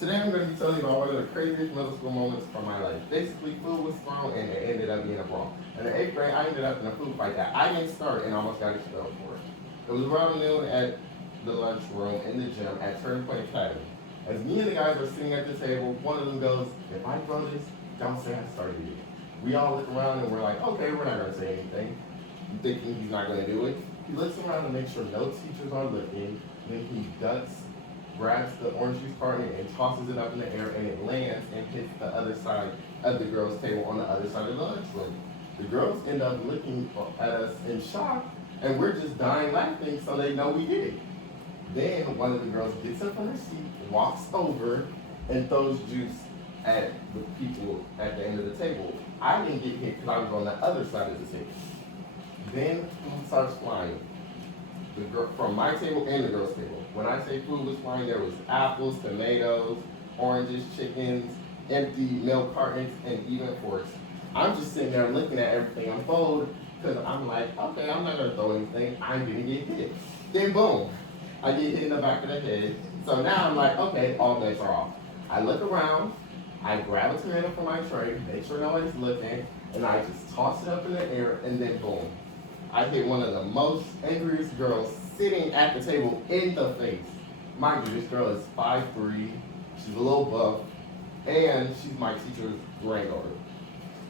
Today I'm going to be telling you about one of the craziest middle school moments from my life. Basically, food was thrown and it ended up being a brawl. In the 8th grade, I ended up in a food fight that I didn't start and almost got expelled for it. It was around noon at the lunchroom in the gym at Turning Point Academy. As me and the guys were sitting at the table, one of them goes, "If I throw this, don't say I started it." We all look around and we're like, okay, we're not going to say anything, thinking he's not going to do it. He looks around to make sure no teachers are looking, then he ducks, grabs the orange juice carton and tosses it up in the air, and it lands and hits the other side of the girls' table on the other side of the lunchroom. The girls end up looking at us in shock, and we're just dying laughing so they know we did it. Then one of the girls gets up from her seat, walks over, and throws juice at the people at the end of the table. I didn't get hit because I was on the other side of the table. Then food starts flying. From my table and the girls' table. When I say food was flying, there was apples, tomatoes, oranges, chickens, empty milk cartons, and even forks. I'm just sitting there looking at everything unfold because I'm like, okay, I'm not gonna throw anything. I'm gonna get hit. Then boom, I get hit in the back of the head. So now I'm like, okay, all bets are off. I look around, I grab a tomato from my tray, make sure nobody's looking, and I just toss it up in the air, and then boom. I hit one of the most angriest girls sitting at the table in the face. Mind you, this girl is 5'3", she's a little buff, and she's my teacher's granddaughter.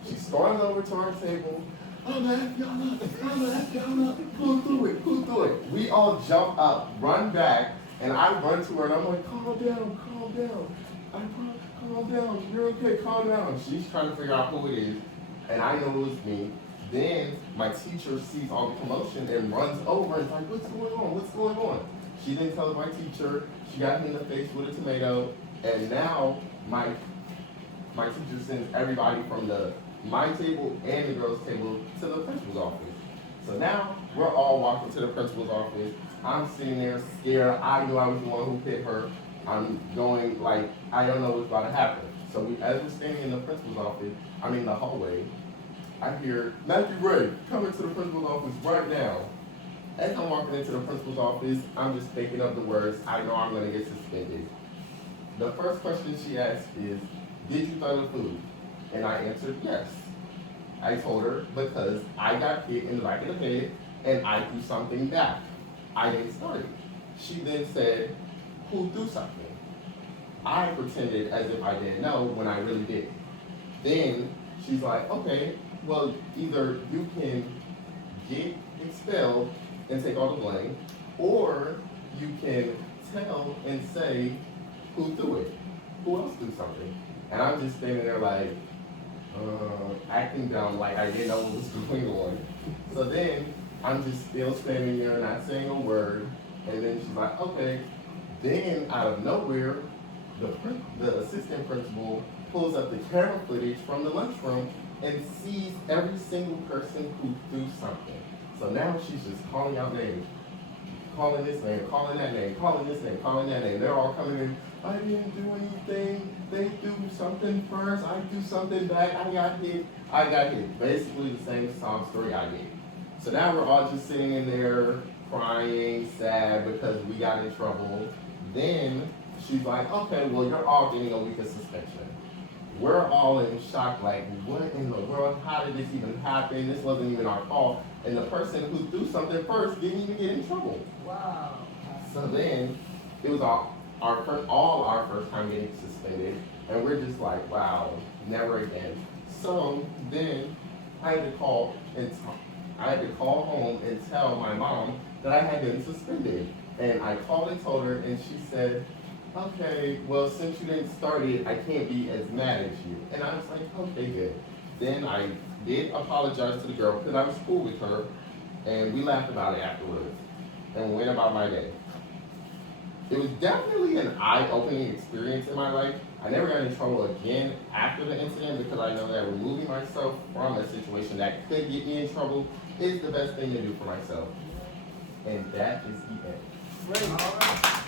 She storms over to our table. "I'm gonna F y'all up, I'm gonna F y'all up, pull through it. We all jump up, run back, and I run to her and I'm like, calm down. Calm down, you're okay, calm down. She's trying to figure out who it is, and I know it was me. Then my teacher sees all the commotion and runs over and is like, what's going on? She didn't tell my teacher, she got me in the face with a tomato, and now my teacher sends everybody from my table and the girls' table to the principal's office. So now we're all walking to the principal's office. I'm sitting there scared. I knew I was the one who hit her. I'm going like, I don't know what's about to happen. So as we're standing in the principal's office, the hallway, I hear, "Matthew Ray, come into the principal's office right now." As I'm walking into the principal's office, I'm just thinking of the words, I know I'm going to get suspended. The first question she asked is, "Did you throw the food?" And I answered yes. I told her because I got hit in the back of the head and I threw something back. I didn't start it. She then said, "Who threw something?" I pretended as if I didn't know when I really did. Then she's like, "Okay, well, either you can get expelled and take all the blame, or you can tell and say who threw it. Who else threw something?" And I'm just standing there like, acting dumb, like I didn't know what was going on. So then I'm just still standing there, not saying a word. And then she's like, "Okay." Then out of nowhere, the assistant principal pulls up the camera footage from the lunchroom and sees every single person who threw something. So now she's just calling out names. Calling this name, calling that name, calling this name, calling that name. They're all coming in, "I didn't do anything. They threw something first. I threw something back. I got hit. Basically the same sob story I did. So now we're all just sitting in there crying, sad because we got in trouble. Then she's like, "Okay, well, you're all getting a week of suspension." We're all in shock, like, what in the world? How did this even happen? This wasn't even our fault. And the person who threw something first didn't even get in trouble. Wow. So then it was all our first time getting suspended, and we're just like, wow, never again. So then I had to call home and tell my mom that I had been suspended. And I called and told her, and she said, "Okay, well, since you didn't start it, I can't be as mad as you." And I was like, okay, good. Then I did apologize to the girl because I was cool with her, and we laughed about it afterwards and went about my day. It was definitely an eye-opening experience in my life. I never got in trouble again after the incident because I know that removing myself from a situation that could get me in trouble is the best thing to do for myself. And that is the end. Great. All right.